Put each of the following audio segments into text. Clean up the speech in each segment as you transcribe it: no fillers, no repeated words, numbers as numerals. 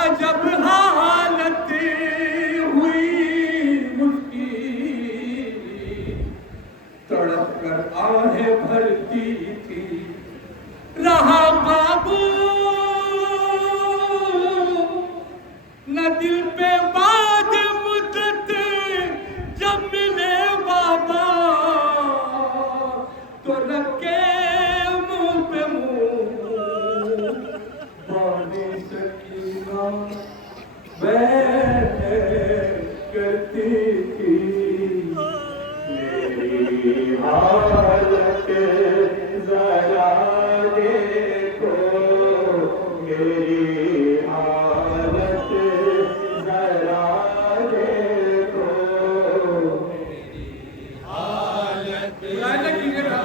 अजब हालत हुई उसकी, तड़प कर आहें भरती थी, रहा काबू न दिल पे बाद मुद्दत जब मिले बाबा, तो रखे मुंह पे मुंह बाने सकीना बैठ करती थी। मेरी हालत जरा देखो, मेरी हालत जरा देखो, मेरी हालत जरा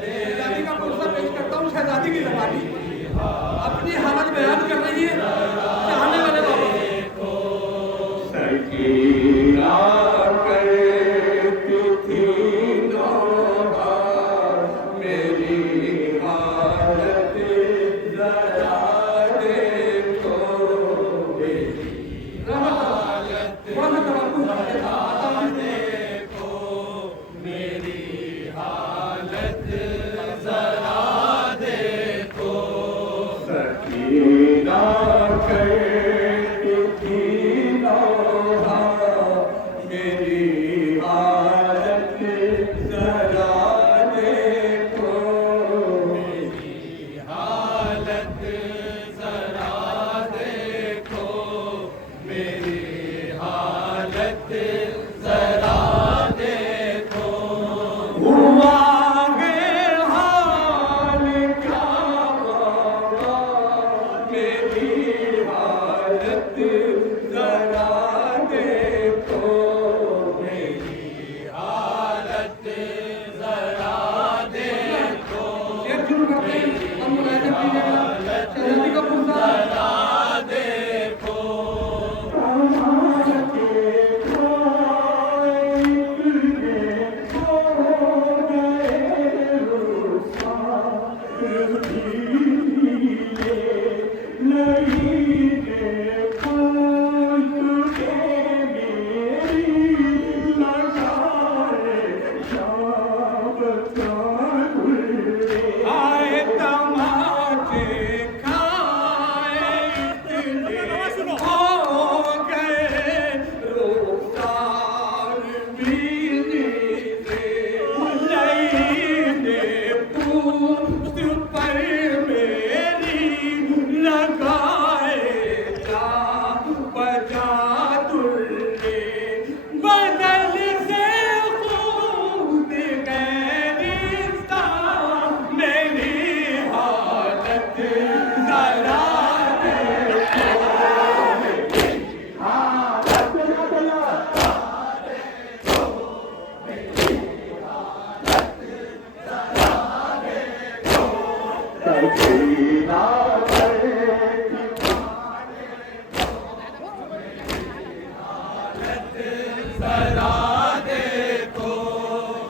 शहजादी का पुरस्कार पेश करता हूँ। शहजादी की जबानी अपनी हालत बयान कर रही है चाहने वाले बाबा को। सकीना करती थी नौहा, मेरी हालत जरा देखो, मेरी हालत जरा देखो, मेरी हालत जरा देखो। सकीना करती थी नौहा, मेरी हालत जरा देखो, मेरी हालत जरा देखो, मेरी हालत जरा देखो। हुआ है हाल क्या बाबा, मेरी हालत जरा देखो, मेरी हालत जरा देखो। एक शुरू करते हैं, हम मुलायम कीजिएगा। शहजादी का पुरस्कार जरा देखो। आए तमाचे खाए इतने हो गए, रुखसार बीनी से लईने पूछ पर मेरी लगाए जा बजा तुल्ले, बदल से खूब गैरिस्ता, मेरी हालत जरा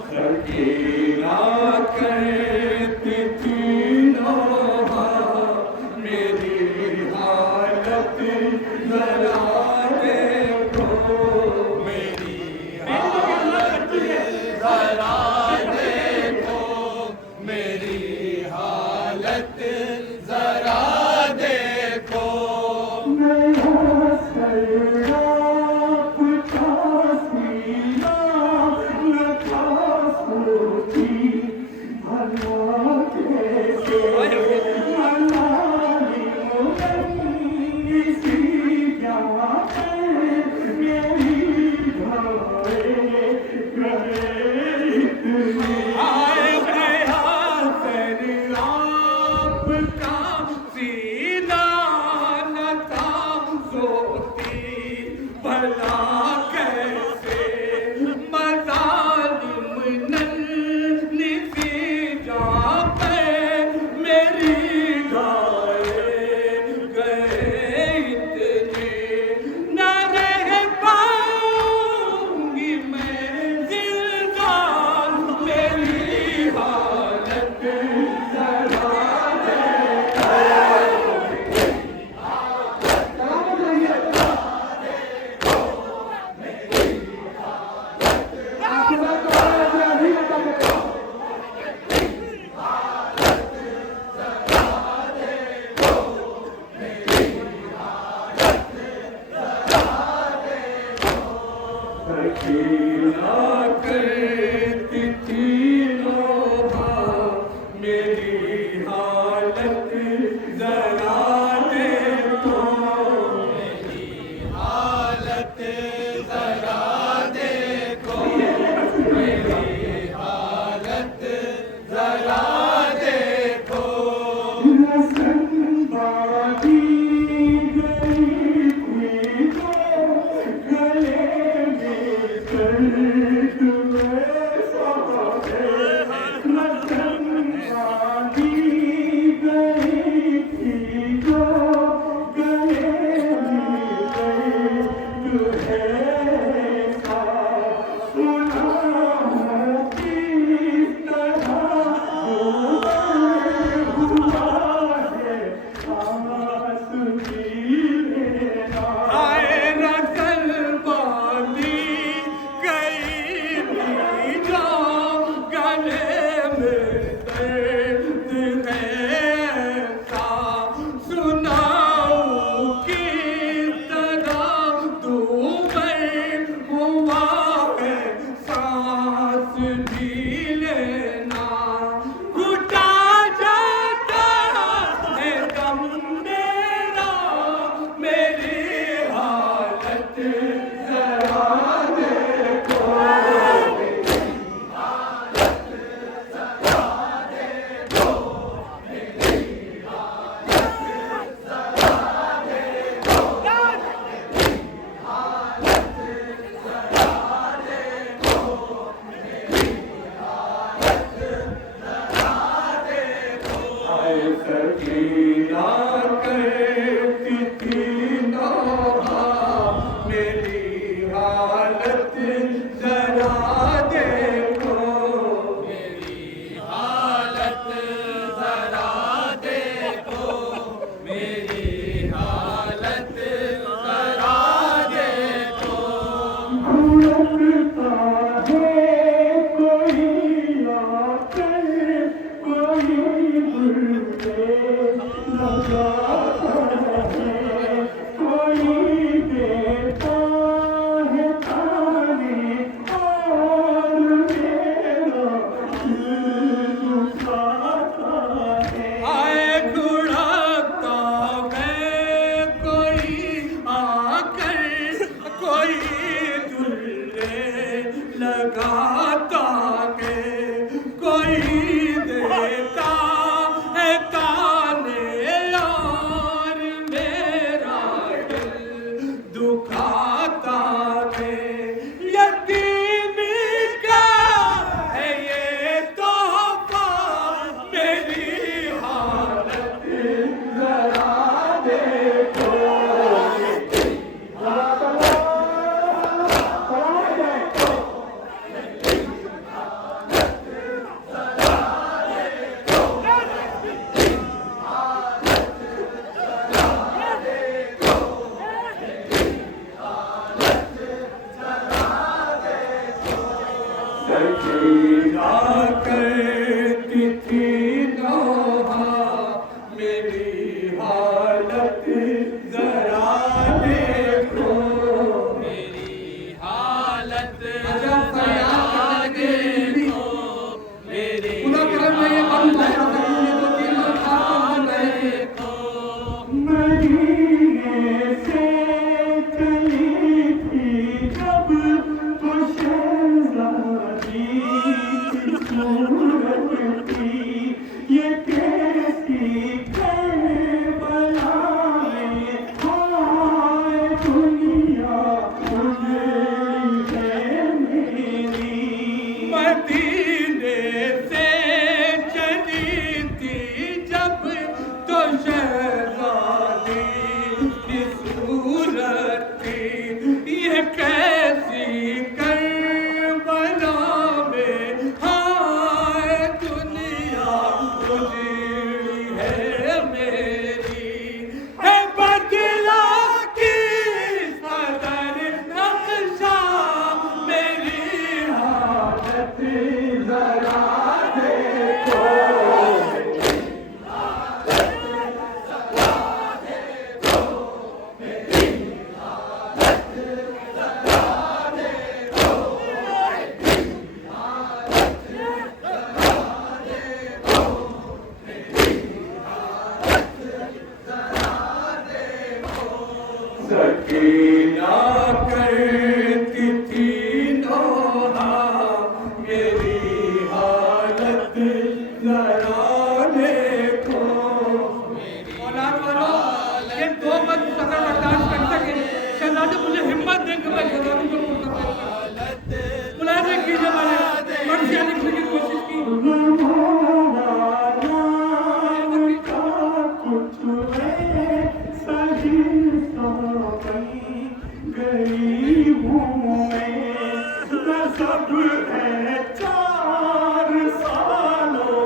सकीना करती थी नौहा, मेरी हालत जरा देखो, मेरी हालत जरा देखो, मेरी हालत जरा देखो। आए गया सर आपका ये कैसी सकीना करती थी नोहा मेरी हालत जरा देखो। औलाद वालों, ये दो मत अगर बर्दाश्त कर सके शहजादे मुझे हिम्मत देकर मैं शहजादी को मुलाज़े कीजिए। मैंने मर्सिया लिखने की कोशिश की। सब है 4 सालों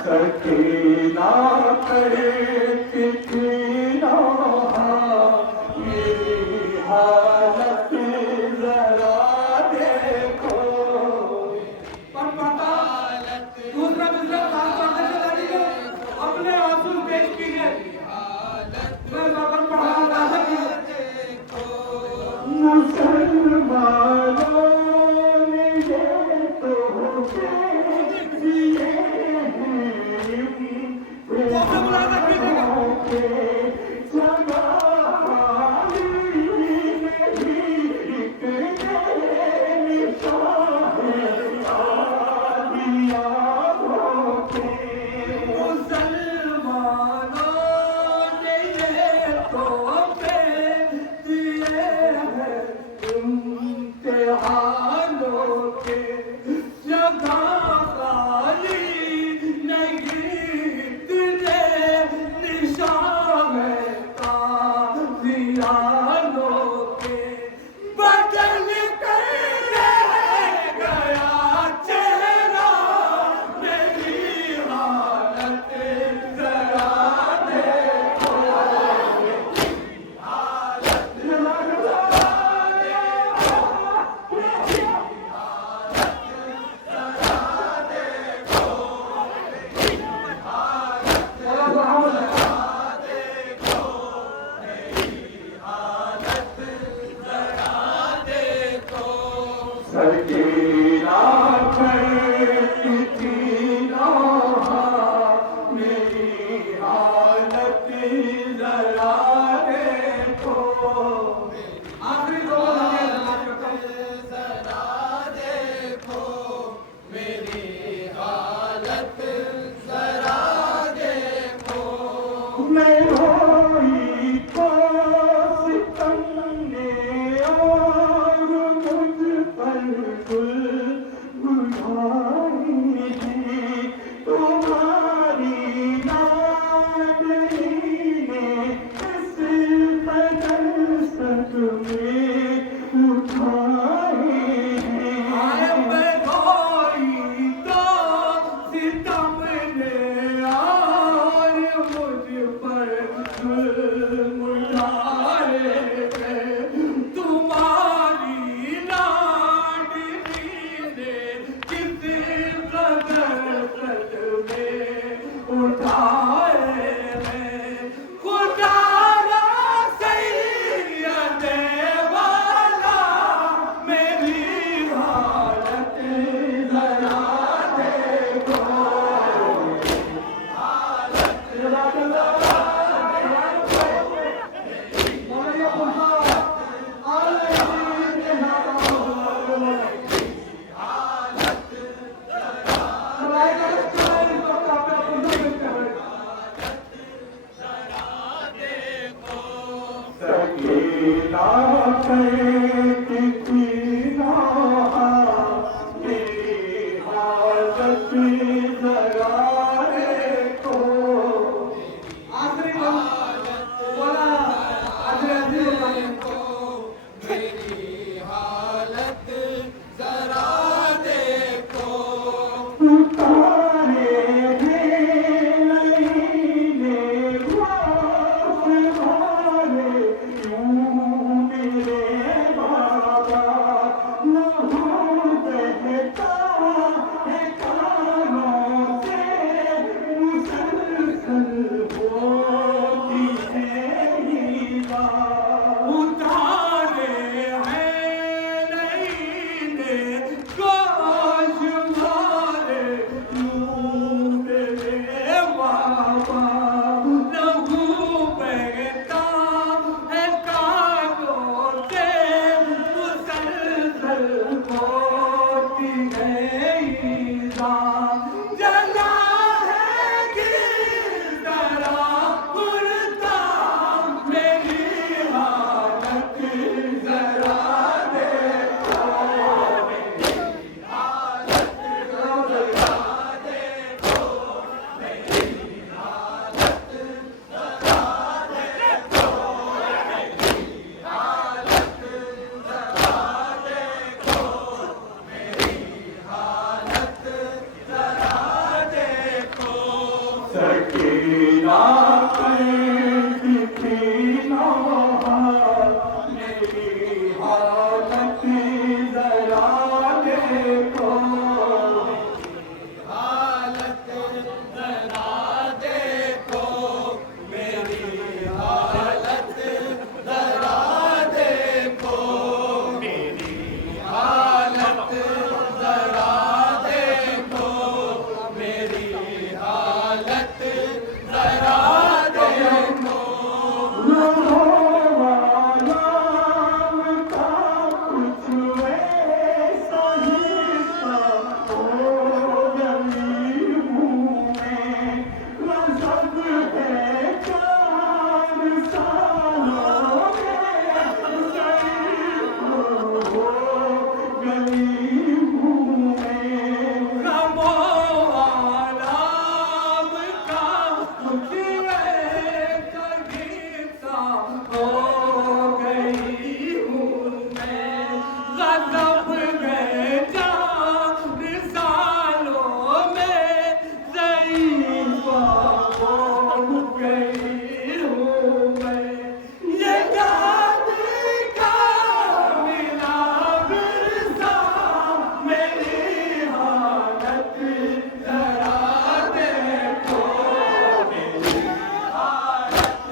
सकीना करती थी नोहा मेरी हालत जरा देखो। पर पापा दूसरा मिसरा काम करने से लड़ी को अपने आंसू पेश कीजिए। मैं बाबा पढ़ाना ला सकी मुसलमानों ने ये तो किए सकीना करती थी नोहा मेरी हालत जरा देखो। आखिरी दो जरा देखो मेरी हालत जरा देखो। मैं रोई तो सितम ने और मुझ पर बुझाई थी तुम्हारी लाडली ने इस कदर सच में उठाई है। मैं रोई तो सितम ने और मुझ पर मुझाए तुम्हारी लाडली ने किस कदर सच में उठाए हैं। खुदारा सैयदे वाला मेरी हालत जरा देखो। सकीना कहती ना मेरी हालत जरा देखो। आखिरी बोला आखिरी मेरी हालत जरा देखो। उतारे हैं नैने वारे यूं मेरे बाबा लहू बहता है कानों से मुसलसल होती है ये बात। उतारे हैं नैने काश मारे यूं मेरे बाबा लहू बहता है कानों से मुसलसल होती है ईज़ा। जला है किस तरह उड़ता मेरी हालत जरा देखो। सकीना कहती ना मेरी हालत जरा देखो। हालत जरा देखो। मेरी हालत जरा देखो। मेरी हालत जरा देखो। मेरी हालत जरा देखो। नाम का कुछ ऐसा हिस्सा हो गई हूँ मैं। गज़ब है 4 सालों में ज़ईफ़ हो गई हूँ मैं। गमो आलाम का कुछ ऐसा हिस्सा हो गई हूँ मैं। गज़ब गए 4 सालों में ज़ईफ़ हो गई हूँ मैं। ये याद का मिला विरसा मेरी हालत जरा देखो। मेरी हालत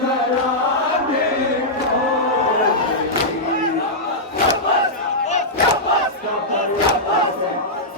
जरा